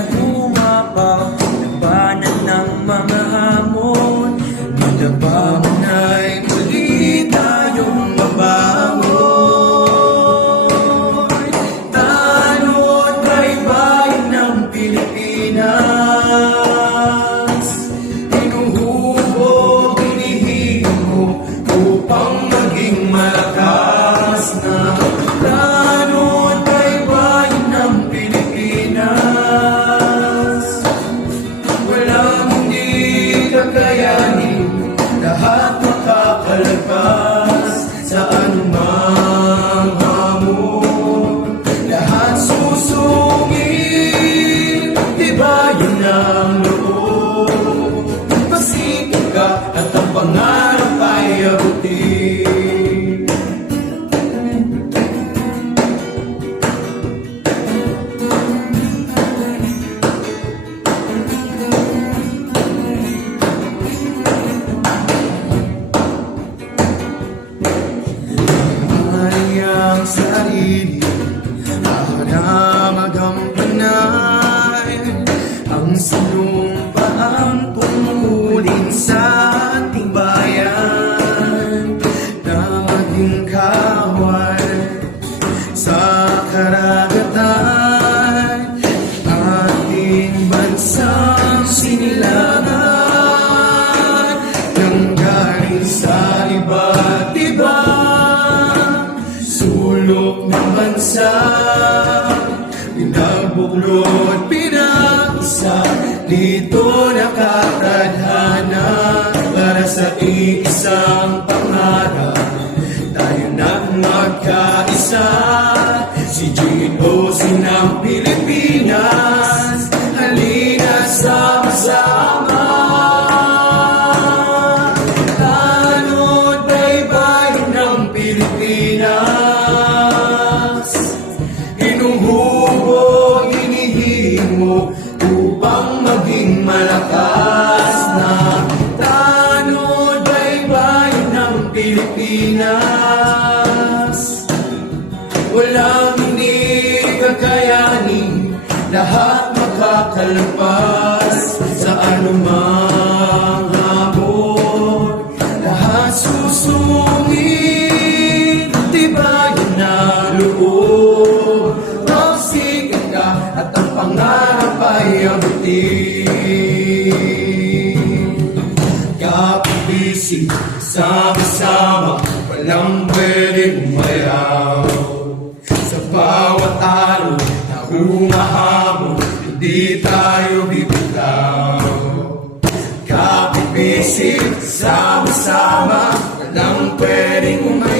na tumapak, labanan ng mga hamon. Maglabangon ay muli tayong mabangon. Tanod baybayin ng Pilipinas, hinuhubog, hinihiling mo upang maging malakas na. Tanod baybayin ng Pilipinas, walang hindi kakayanin, lahat makakalagpas sa anumang hamon. Lahat susungin, tibayin ng loob. Masikip ka at ang pangarap ay abutin. Ang sarili para magampanan ang sinumpaang tungkulin sa ating bayan, na maging kawal sa karagatan, ating bansang sinilangan ng galing sa iba't ibang sulok ng bansa. Pinabuklod, pinag-isa, dito nakatadhana para sa isang pangarap. Tayo nang magkaisa, si G.O.C. ng Pilipinas. Halina sama-sama, tanod baybayin ng Pilipinas, hinuhubog, hinihiling mo upang maging malakas na. Tanod baybayin ng Pilipinas, walang hindi kakayanin, lahat makakalagpas sa anumang hamon. Lahat susungin, tibayin na loob. Magsikap ka at ang pangarap ay abutin. Kapibisi, sama-sama, walang pwedeng umayaw. Sa bawat araw na humahabol, hindi tayo bibitaw. Kapibisi, sama-sama, walang pwedeng umayaw.